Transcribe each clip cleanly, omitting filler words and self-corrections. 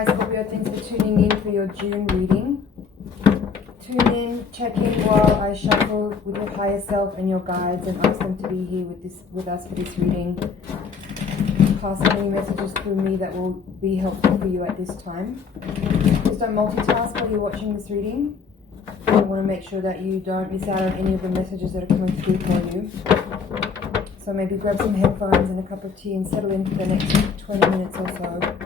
Hi Scorpio, thanks for tuning in for your June reading. Tune in, check in while I shuffle with your higher self and your guides and ask them to be here with us for this reading. Pass any messages through me that will be helpful for you at this time. Please don't multitask while you're watching this reading. You want to make sure that you don't miss out on any of the messages that are coming through for you. So maybe grab some headphones and a cup of tea and settle in for the next 20 minutes or so.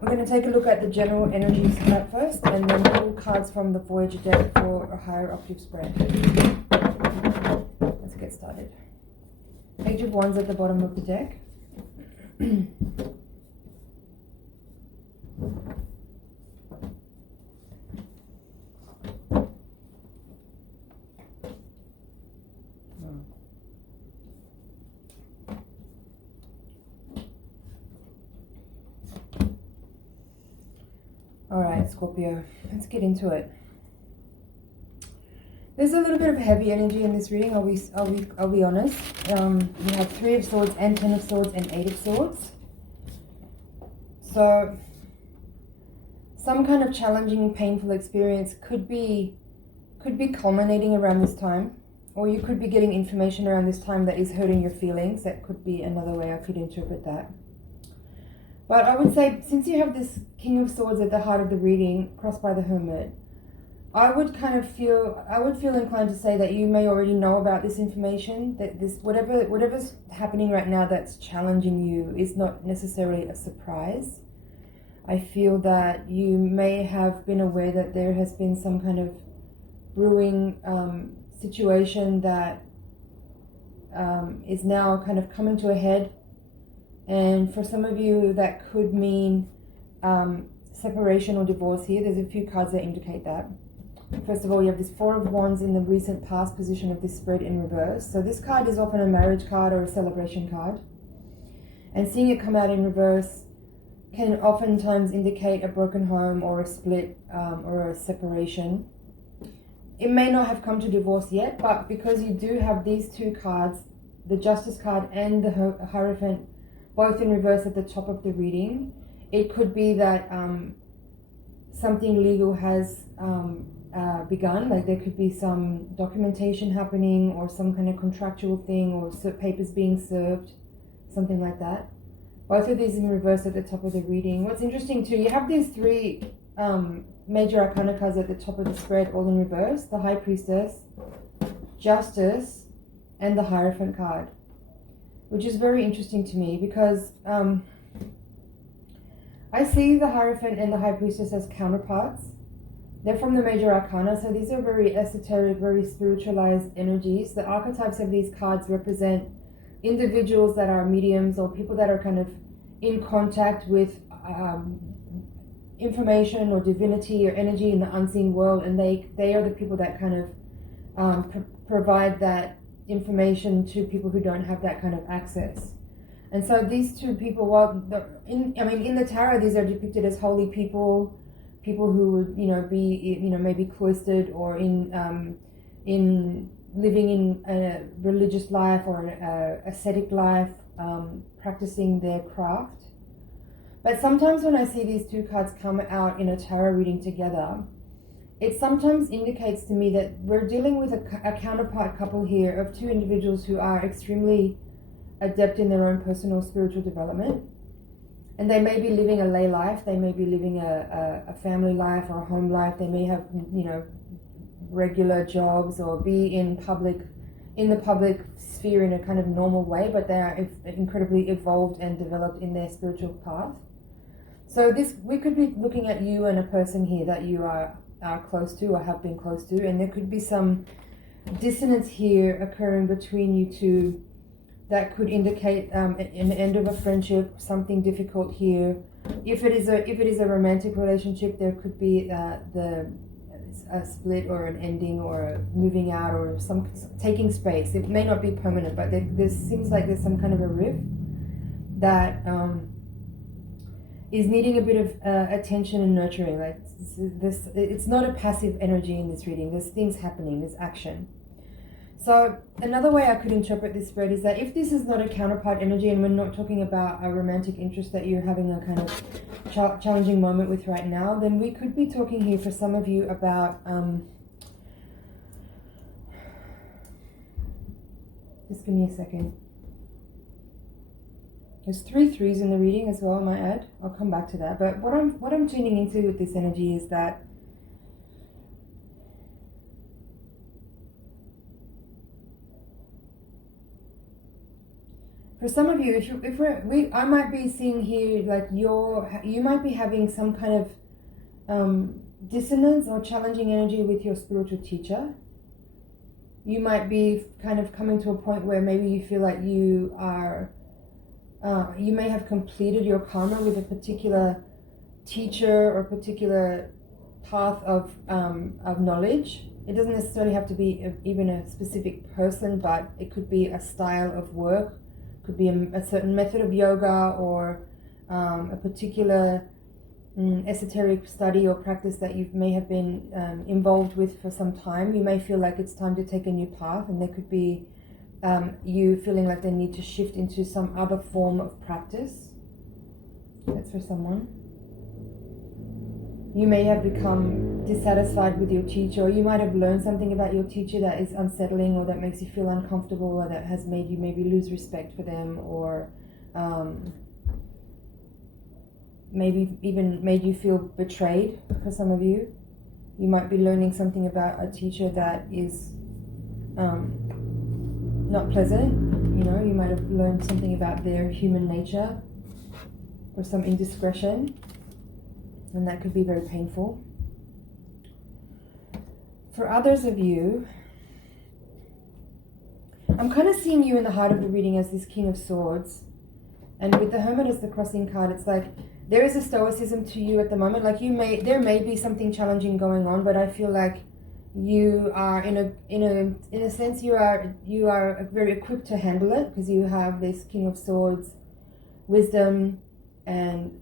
We're going to take a look at the general energies at first and then pull cards from the Voyager deck for a higher octave spread. Let's get started. Page of Wands at the bottom of the deck. Alright, Scorpio, let's get into it. There's a little bit of heavy energy in this reading, I'll be honest. We have 3 of Swords and 10 of Swords and 8 of Swords. So, some kind of challenging, painful experience could be culminating around this time. Or you could be getting information around this time that is hurting your feelings. That could be another way I could interpret that. But I would say, since you have this King of Swords at the heart of the reading, crossed by the Hermit, I would feel inclined to say that you may already know about this information, that this whatever's happening right now that's challenging you is not necessarily a surprise. I feel that you may have been aware that there has been some kind of brewing situation that is now kind of coming to a head. And for some of you, that could mean separation or divorce here. There's a few cards that indicate that. First of all, you have this 4 of Wands in the recent past position of this spread in reverse. So this card is often a marriage card or a celebration card. And seeing it come out in reverse can oftentimes indicate a broken home or a split or a separation. It may not have come to divorce yet, but because you do have these 2 cards, the Justice card and the Hierophant, both in reverse at the top of the reading, it could be that something legal has begun, like there could be some documentation happening or some kind of contractual thing or papers being served, something like that. Both of these in reverse at the top of the reading. What's interesting too, you have these 3 major arcana cards at the top of the spread all in reverse, the High Priestess, Justice, and the Hierophant card. Which is very interesting to me because I see the Hierophant and the High Priestess as counterparts. They're from the major arcana, so these are very esoteric, very spiritualized energies. The archetypes of these cards represent individuals that are mediums or people that are kind of in contact with information or divinity or energy in the unseen world, and they are the people that kind of provide that information to people who don't have that kind of access. And so these 2 people, in the tarot, these are depicted as holy people who would be maybe cloistered or in living in a religious life or an ascetic life, practicing their craft. But sometimes when I see these 2 cards come out in a tarot reading together, it sometimes indicates to me that we're dealing with a counterpart couple here of 2 individuals who are extremely adept in their own personal spiritual development. And they may be living a lay life, they may be living a family life or a home life, they may have, regular jobs or be in the public sphere in a kind of normal way, but they are incredibly evolved and developed in their spiritual path. So we could be looking at you and a person here that you are close to or have been close to, and there could be some dissonance here occurring between you 2 that could indicate an end of a friendship, something difficult here. If it is a romantic relationship, there could be a split or an ending or a moving out or some taking space. It may not be permanent, but there seems like there's some kind of a rift that is needing a bit of attention and nurturing. Like this, it's not a passive energy in this reading. There's things happening. There's action. So another way I could interpret this spread is that if this is not a counterpart energy, and we're not talking about a romantic interest that you're having a kind of challenging moment with right now, then we could be talking here for some of you about just give me a second. There's 3 threes in the reading as well, I might add. I'll come back to that. But what I'm tuning into with this energy is that for some of you, I might be seeing here like you might be having some kind of dissonance or challenging energy with your spiritual teacher. You might be kind of coming to a point where maybe you feel like you may have completed your karma with a particular teacher or a particular path of knowledge. It doesn't necessarily have to be even a specific person, but it could be a style of work, could be a certain method of yoga, or a particular esoteric study or practice that you may have been involved with for some time. You may feel like it's time to take a new path, and there could be you feeling like they need to shift into some other form of practice. That's for someone. You may have become dissatisfied with your teacher, or you might have learned something about your teacher that is unsettling, or that makes you feel uncomfortable, or that has made you maybe lose respect for them, or maybe even made you feel betrayed. For some of you, you might be learning something about a teacher that is not pleasant. You might have learned something about their human nature or some indiscretion, and that could be very painful. For others of you, I'm kind of seeing you in the heart of the reading as this King of Swords, and with the Hermit as the crossing card, it's like there is a stoicism to you at the moment. Like there may be something challenging going on, but I feel like you are in a sense you are very equipped to handle it, because you have this King of Swords, wisdom and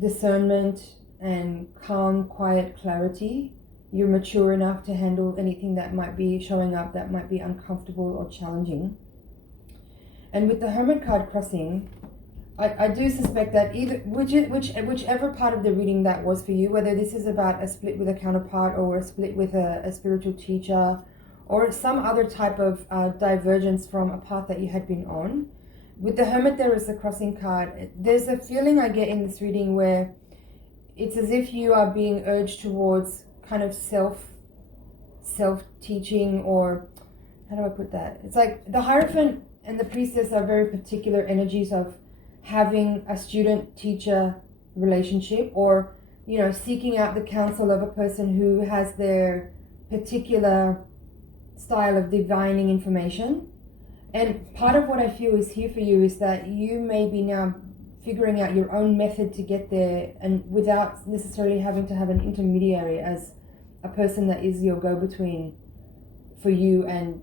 discernment and calm, quiet clarity. You're mature enough to handle anything that might be showing up that might be uncomfortable or challenging. And with the Hermit card crossing, I do suspect that whichever part of the reading that was for you, whether this is about a split with a counterpart, or a split with a spiritual teacher, or some other type of divergence from a path that you had been on, with the Hermit there is the crossing card. There's a feeling I get in this reading where it's as if you are being urged towards kind of self-teaching, or how do I put that? It's like the Hierophant and the Priestess are very particular energies of having a student-teacher relationship, or seeking out the counsel of a person who has their particular style of divining information. And part of what I feel is here for you is that you may be now figuring out your own method to get there, and without necessarily having to have an intermediary as a person that is your go-between for you and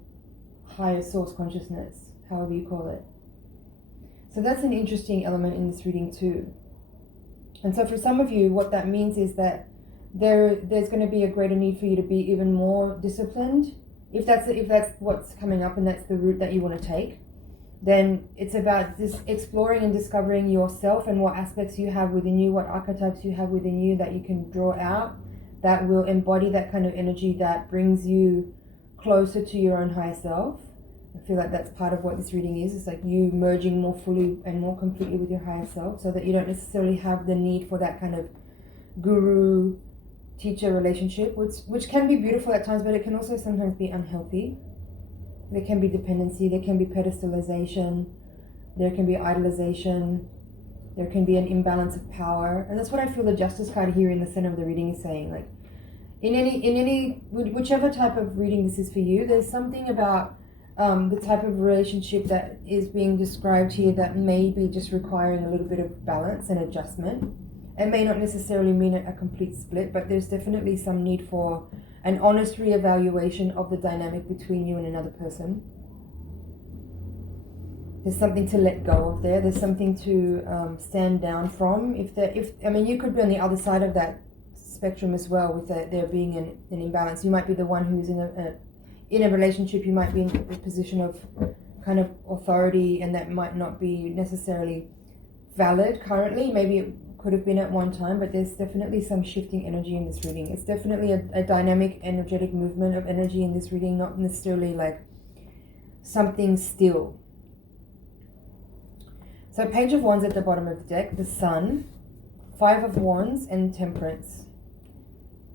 higher source consciousness, however you call it. So that's an interesting element in this reading too. And so for some of you, what that means is that there's going to be a greater need for you to be even more disciplined. If that's what's coming up and that's the route that you want to take, then it's about just exploring and discovering yourself and what aspects you have within you, what archetypes you have within you that you can draw out, that will embody that kind of energy that brings you closer to your own higher self. I feel like that's part of what this reading is. It's like you merging more fully and more completely with your higher self, so that you don't necessarily have the need for that kind of guru-teacher relationship, which can be beautiful at times, but it can also sometimes be unhealthy. There can be dependency, there can be pedestalization, there can be idolization, there can be an imbalance of power. And that's what I feel the Justice card here in the center of the reading is saying. Like whichever type of reading this is for you, there's something about the type of relationship that is being described here that may be just requiring a little bit of balance and adjustment. It may not necessarily mean a complete split, but there's definitely some need for an honest reevaluation of the dynamic between you and another person. There's something to let go of there. There's something to stand down from. You could be on the other side of that spectrum as well, with there being an imbalance. You might be the one who's in a relationship, you might be in a position of kind of authority, and that might not be necessarily valid currently. Maybe it could have been at one time, but there's definitely some shifting energy in this reading. It's definitely a dynamic, energetic movement of energy in this reading, not necessarily like something still. So Page of Wands at the bottom of the deck, the Sun, Five of Wands, and Temperance.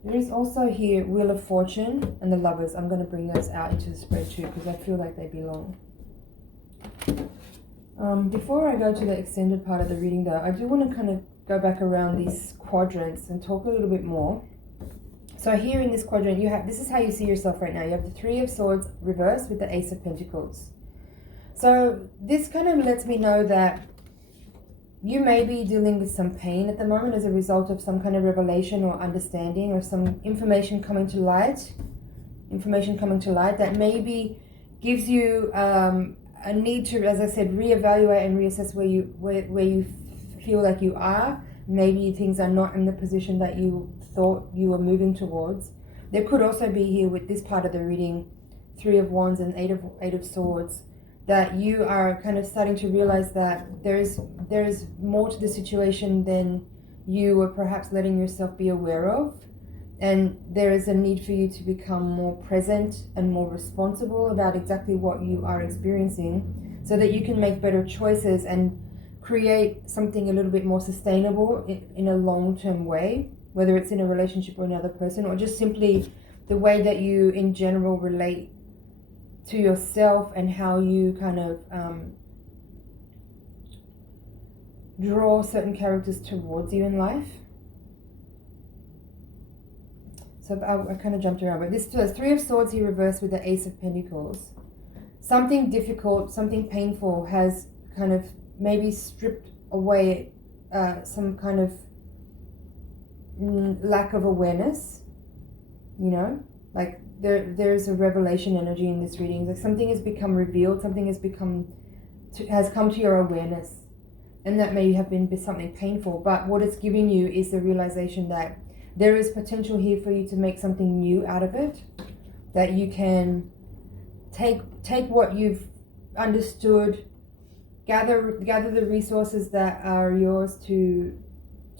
There is also here Wheel of Fortune and the Lovers. I'm going to bring those out into the spread too, because I feel like they belong. Before I go to the extended part of the reading though, I do want to kind of go back around these quadrants and talk a little bit more. So here in this quadrant, you have, this is how you see yourself right now. You have the Three of Swords reversed with the Ace of Pentacles. So this kind of lets me know that you may be dealing with some pain at the moment as a result of some kind of revelation or understanding, or some information coming to light. That maybe gives you a need to, as I said, reevaluate and reassess where you feel like you are. Maybe things are not in the position that you thought you were moving towards. There could also be here with this part of the reading, Three of Wands and Eight of Swords, that you are kind of starting to realize that there's more to the situation than you were perhaps letting yourself be aware of. And there is a need for you to become more present and more responsible about exactly what you are experiencing, so that you can make better choices and create something a little bit more sustainable in a long-term way, whether it's in a relationship or another person, or just simply the way that you in general relate to yourself and how you kind of draw certain characters towards you in life. So I kind of jumped around, but this Three of Swords here reversed with the Ace of Pentacles. Something difficult, something painful has kind of maybe stripped away some kind of lack of awareness, you know, like there's a revelation energy in this reading. Like something has become revealed, something has come to your awareness, and that may have been something painful, but what it's giving you is the realization that there is potential here for you to make something new out of it, that you can take what you've understood, gather the resources that are yours to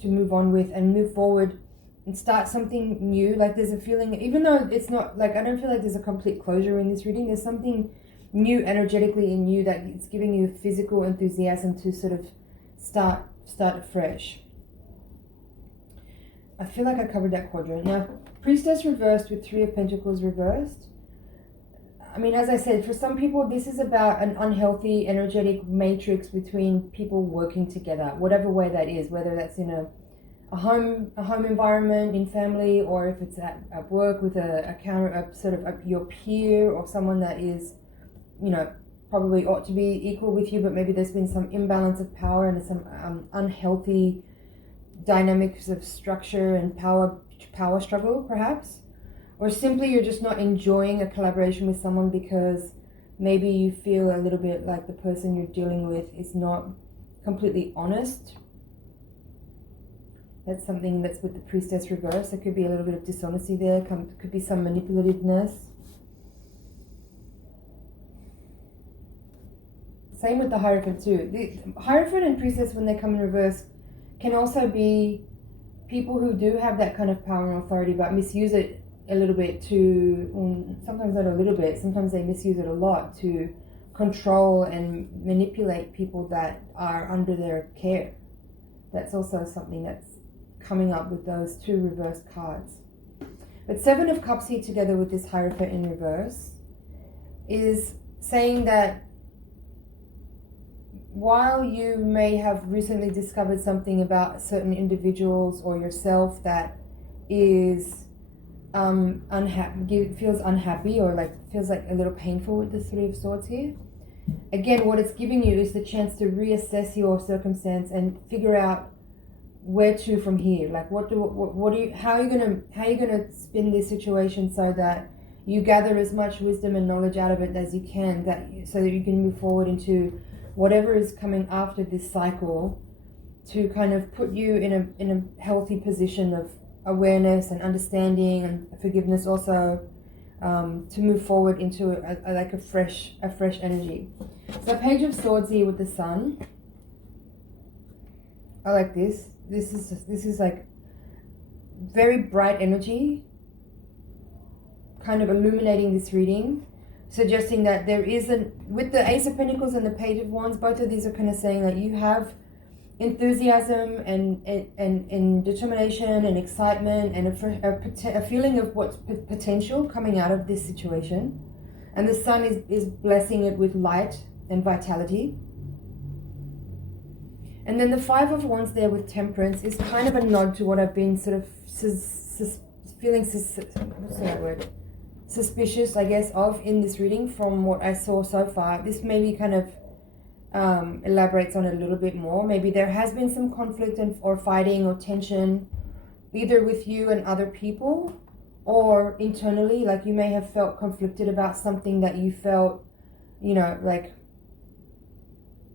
move on with, and move forward and start something new. Like there's a feeling, even though it's not like, I don't feel like there's a complete closure in this reading, there's something new energetically in you that it's giving you physical enthusiasm to sort of start afresh. I feel like I covered that quadrant. Now, Priestess reversed with Three of Pentacles reversed. I mean, as I said, for some people, this is about an unhealthy energetic matrix between people working together, whatever way that is, whether that's in a home environment, in family, or if it's at work with your peer, or someone that is, you know, probably ought to be equal with you, but maybe there's been some imbalance of power and some unhealthy dynamics of structure and power struggle, perhaps. Or simply you're just not enjoying a collaboration with someone because maybe you feel a little bit like the person you're dealing with is not completely honest. That's something that's with the Priestess reverse. There could be a little bit of dishonesty there, could be some manipulativeness. Same with the Hierophant too. The Hierophant and Priestess, when they come in reverse, can also be people who do have that kind of power and authority but misuse it a little bit to, sometimes not a little bit, sometimes they misuse it a lot to control and manipulate people that are under their care. That's also something that's coming up with those two reversed cards. But Seven of Cups here together with this Hierophant in reverse is saying that while you may have recently discovered something about certain individuals or yourself that is feels unhappy, or like feels like a little painful with the Three of Swords here, again, what it's giving you is the chance to reassess your circumstance and figure out where to from here. Like how are you gonna spin this situation so that you gather as much wisdom and knowledge out of it as you can, so that you can move forward into whatever is coming after this cycle, to kind of put you in a healthy position of awareness and understanding and forgiveness also, to move forward into like a fresh energy. So Page of Swords here with the Sun. I like this. This is like very bright energy, kind of illuminating this reading, suggesting that there isn't, with the Ace of Pentacles and the Page of Wands, both of these are kind of saying that you have enthusiasm and determination and excitement and a feeling of what's potential coming out of this situation. And the Sun is blessing it with light and vitality. And then the Five of Wands there with Temperance is kind of a nod to what I've been sort of feeling, what's that word? Suspicious, I guess, of in this reading from what I saw so far. This maybe kind of elaborates on it a little bit more. Maybe there has been some conflict or fighting or tension, either with you and other people, or internally, like you may have felt conflicted about something that you felt, you know, like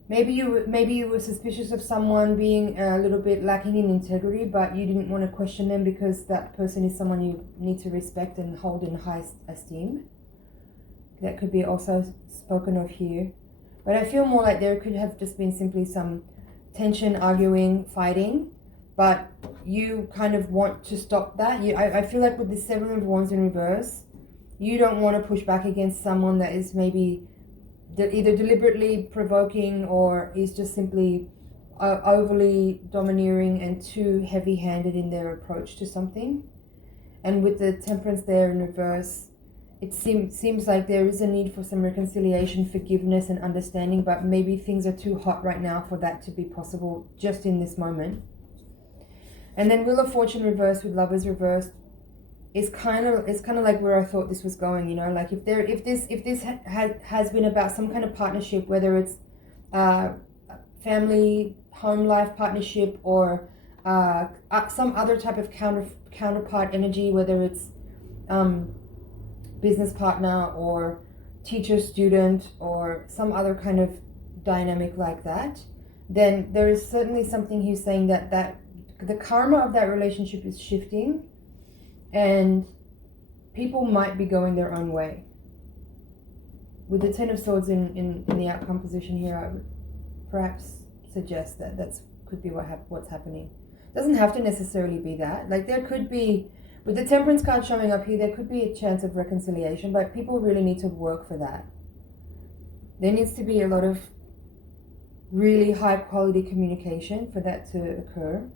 maybe you were suspicious of someone being a little bit lacking in integrity, but you didn't want to question them because that person is someone you need to respect and hold in high esteem. That could be also spoken of here. But I feel more like there could have just been simply some tension, arguing, fighting, but you kind of want to stop that. I feel like with the Seven of Wands in reverse, you don't want to push back against someone that is maybe either deliberately provoking or is just simply overly domineering and too heavy-handed in their approach to something. And with the Temperance there in reverse, it seems like there is a need for some reconciliation, forgiveness and understanding, but maybe things are too hot right now for that to be possible just in this moment. And then Wheel of Fortune reversed with Lovers reversed is kind of like where I thought this was going, you know, like if this has been about some kind of partnership, whether it's family, home life partnership, or some other type of counterpart energy, whether it's business partner or teacher student or some other kind of dynamic like that, then there is certainly something here saying that the karma of that relationship is shifting and people might be going their own way. With the Ten of Swords in the outcome position here, I would perhaps suggest that could be what's happening. It doesn't have to necessarily be that. Like there could be, with the Temperance card showing up here, there could be a chance of reconciliation, but people really need to work for that. There needs to be a lot of really high quality communication for that to occur.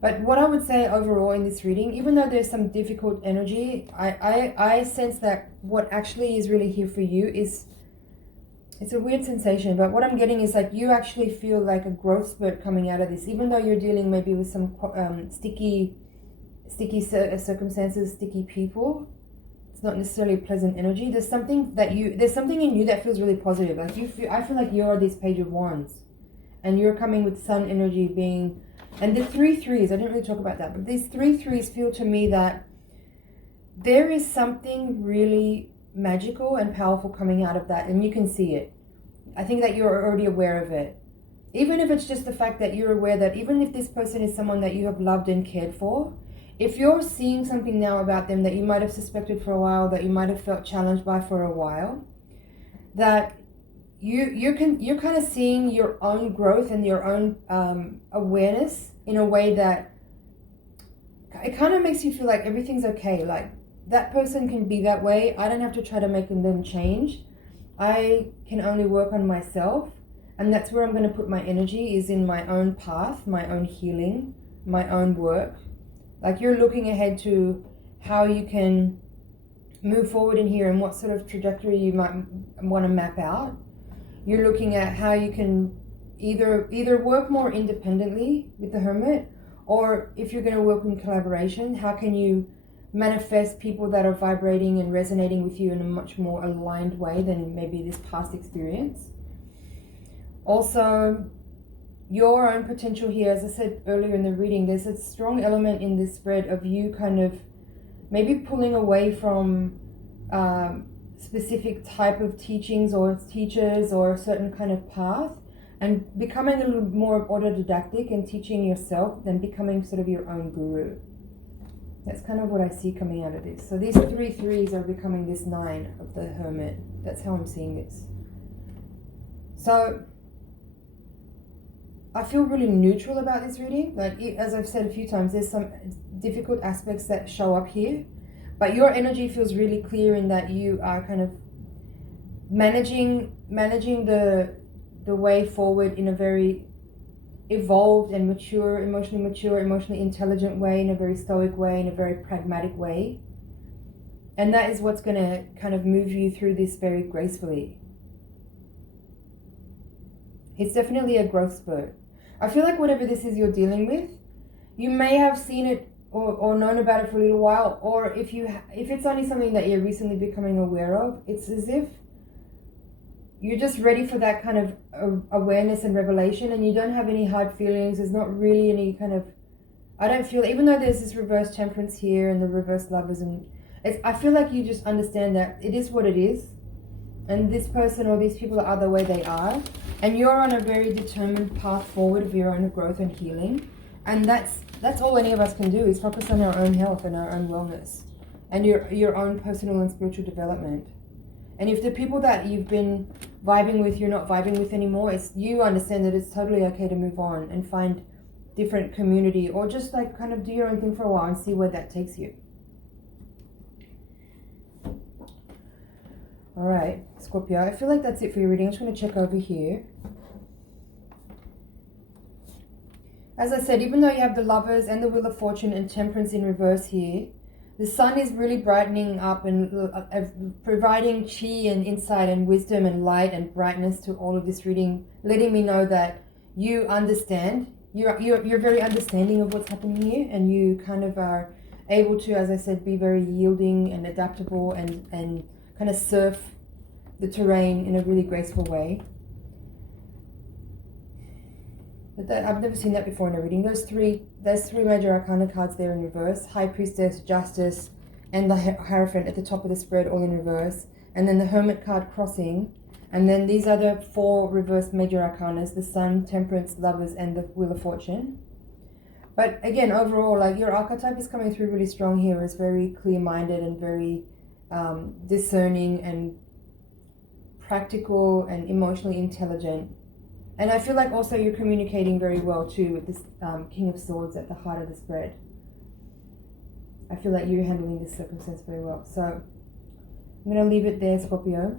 But what I would say overall in this reading, even though there's some difficult energy, I sense that what actually is really here for you is, it's a weird sensation, but what I'm getting is like you actually feel like a growth spurt coming out of this, even though you're dealing maybe with some sticky circumstances, sticky people. It's not necessarily pleasant energy. There's something in you that feels really positive. Like I feel like you're this Page of Wands, and you're coming with Sun energy being. And the 3 threes, I didn't really talk about that, but these 3 threes feel to me that there is something really magical and powerful coming out of that, and you can see it. I think that you're already aware of it. Even if it's just the fact that you're aware that even if this person is someone that you have loved and cared for, if you're seeing something now about them that you might have suspected for a while, that you might have felt challenged by for a while, that you're kind of seeing your own growth and your own awareness in a way that it kind of makes you feel like everything's okay. Like that person can be that way. I don't have to try to make them change. I can only work on myself, and that's where I'm going to put my energy, is in my own path, my own healing, my own work. Like you're looking ahead to how you can move forward in here and what sort of trajectory you might want to map out. You're looking at how you can either work more independently with the Hermit, or if you're going to work in collaboration, how can you manifest people that are vibrating and resonating with you in a much more aligned way than maybe this past experience. Also, your own potential here, as I said earlier in the reading, there's a strong element in this spread of you kind of maybe pulling away from specific type of teachings or teachers or a certain kind of path, and becoming a little more autodidactic and teaching yourself than becoming sort of your own guru. That's kind of what I see coming out of this. So these 3 threes are becoming this 9 of the Hermit. That's how I'm seeing this. So I feel really neutral about this reading. Like, as I've said a few times, there's some difficult aspects that show up here, but your energy feels really clear in that you are kind of managing the way forward in a very evolved and mature, emotionally intelligent way, in a very stoic way, in a very pragmatic way. And that is what's going to kind of move you through this very gracefully. It's definitely a growth spurt. I feel like whatever this is you're dealing with, you may have seen it or known about it for a little while, or if it's only something that you're recently becoming aware of, it's as if you're just ready for that kind of awareness and revelation, and you don't have any hard feelings. There's not really any kind of, I don't feel, even though there's this reverse temperance here and the reverse lovers, and I feel like you just understand that it is what it is, and this person or these people are the way they are, and you're on a very determined path forward of your own growth and healing. And that's all any of us can do, is focus on our own health and our own wellness and your own personal and spiritual development. And if the people that you've been vibing with, you're not vibing with anymore, you understand that it's totally okay to move on and find different community, or just like kind of do your own thing for a while and see where that takes you. All right, Scorpio, I feel like that's it for your reading. I'm just going to check over here. As I said, even though you have the Lovers and the Wheel of Fortune and Temperance in reverse here, the sun is really brightening up and providing chi and insight and wisdom and light and brightness to all of this reading, letting me know that you understand. You're very understanding of what's happening here, and you kind of are able to, as I said, be very yielding and adaptable and kind of surf the terrain in a really graceful way. But I've never seen that before in a reading. Those three major arcana cards there in reverse: High Priestess, Justice, and the Hierophant at the top of the spread, all in reverse. And then the Hermit card crossing. And then these are the 4 reversed major arcanas: the Sun, Temperance, Lovers, and the Wheel of Fortune. But again, overall, like, your archetype is coming through really strong here as very clear-minded and very discerning and practical and emotionally intelligent. And I feel like also you're communicating very well too with this King of Swords at the heart of the spread. I feel like you're handling this circumstance very well. So I'm going to leave it there, Scorpio.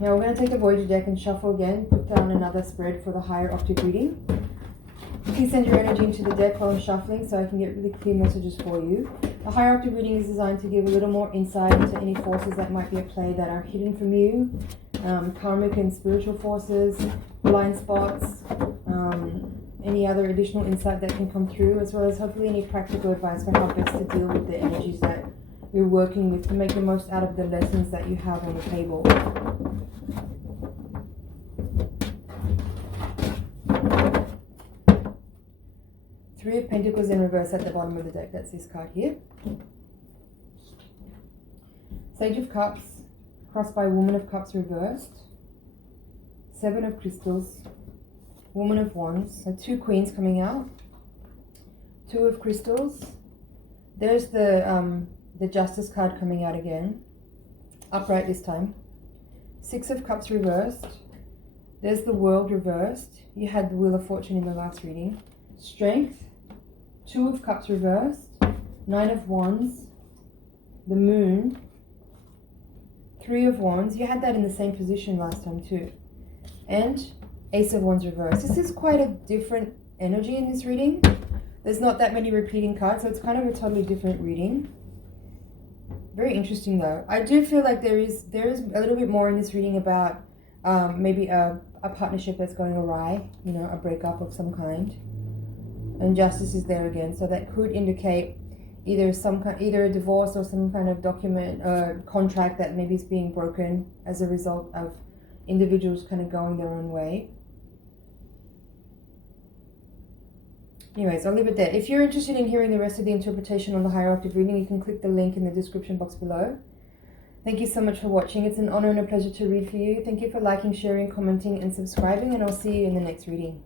Now we're going to take the Voyager deck and shuffle again, put down another spread for the higher octave reading. Please send your energy into the deck while I'm shuffling so I can get really clear messages for you. The higher octave reading is designed to give a little more insight into any forces that might be at play that are hidden from you, karmic and spiritual forces, blind spots, any other additional insight that can come through, as well as hopefully any practical advice for how best to deal with the energies that you're working with to make the most out of the lessons that you have on the table. Three of Pentacles in reverse at the bottom of the deck. That's this card here. Sage of Cups, crossed by Woman of Cups reversed. 7 of Crystals, Woman of Wands. So 2 Queens coming out. 2 of Crystals. There's the Justice card coming out again. Upright this time. 6 of Cups reversed. There's the World reversed. You had the Wheel of Fortune in the last reading. Strength. 2 of Cups reversed. 9 of Wands. The Moon. 3 of Wands. You had that in the same position last time too. And Ace of Wands reversed. This is quite a different energy in this reading. There's not that many repeating cards, so it's kind of a totally different reading. Very interesting though. I do feel like there is a little bit more in this reading about maybe a partnership that's going awry, you know, a breakup of some kind. And Justice is there again, so that could indicate either a divorce or some kind of document contract that maybe is being broken as a result of individuals kind of going their own way. Anyways, I'll leave it there. If you're interested in hearing the rest of the interpretation on the higher octave reading, you can click the link in the description box below. Thank you so much for watching. It's an honor and a pleasure to read for you. Thank you for liking, sharing, commenting, and subscribing, and I'll see you in the next reading.